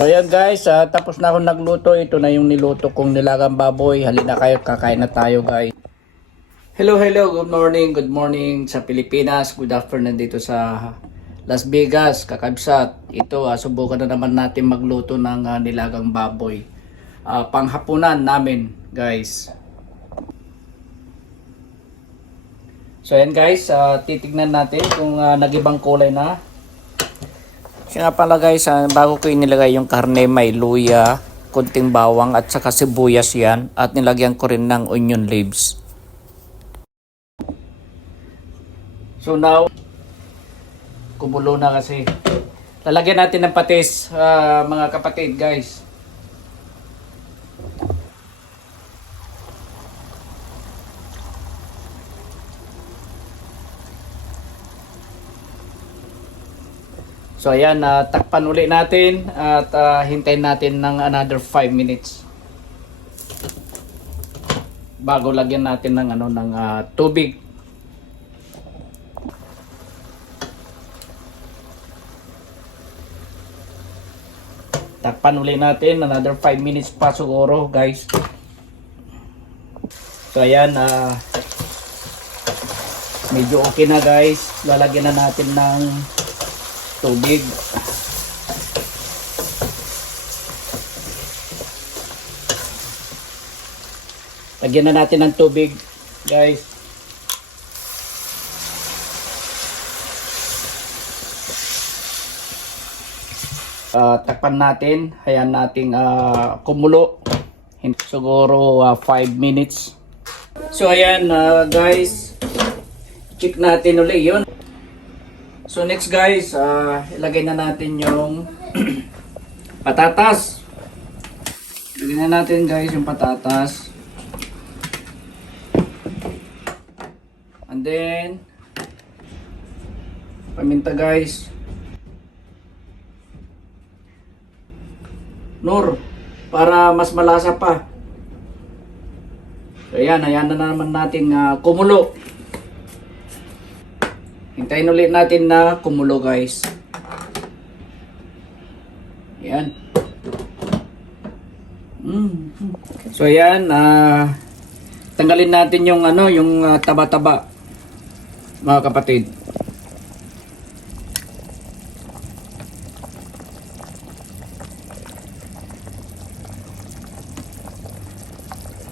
So ayan guys, tapos na ako nagluto. Ito na yung niluto kong nilagang baboy. Halina kayo, kakain na tayo guys. Hello, good morning sa Pilipinas. Good afternoon dito sa Las Vegas, Kakabsat. Ito, subukan na naman natin magluto ng nilagang baboy. Panghapunan namin guys. So ayan guys, titignan natin kung nagibang kulay na. Siya nga pala guys, bago ko inilagay yung karne, may luya, kunting bawang at saka sibuyas yan. At nilagyan ko rin ng onion leaves. So now, kumulo na kasi. Lalagyan natin ng patis, mga kapatid guys. So ayan, takpan uli natin at hintayin natin ng another 5 minutes. Bago lagyan natin ng tubig. Takpan uli natin another 5 minutes pa siguro, guys. So ayan, medyo okay na guys. Lalagyan na natin ng tubig. Lagyan na natin ng tubig, guys. Takpan natin, hayaan nating kumulo. Siguro 5 minutes. So ayan guys, check natin ulit yun. So next guys, ilagay na natin yung patatas. Ilagay na natin guys yung patatas. And then paminta guys. Nor para mas malasa pa. So ayan, ayan na naman natin kumulo. Hintayin ulit natin na kumulo guys. Ayan. So ayan, tanggalin natin yung yung taba-taba, mga kapatid.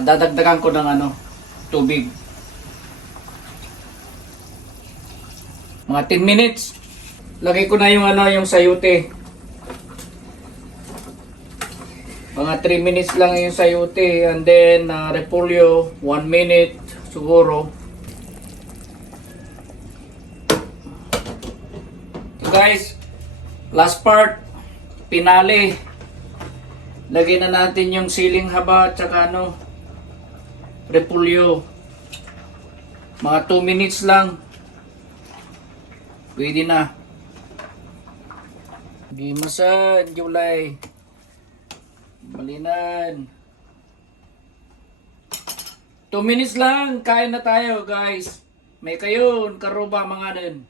Dadagdagan ko ng tubig. Mga 10 minutes. Lagay ko na yung yung sayote. Mga 3 minutes lang yung sayote, and then repolyo 1 minute siguro. So guys, last part, pinali. Lagay na natin yung siling haba at saka repolyo. Mga 2 minutes lang. Pwede na. Gimasan, July. Balinan. 2 minutes lang. Kain na tayo, guys. May kayon, karuba mga din.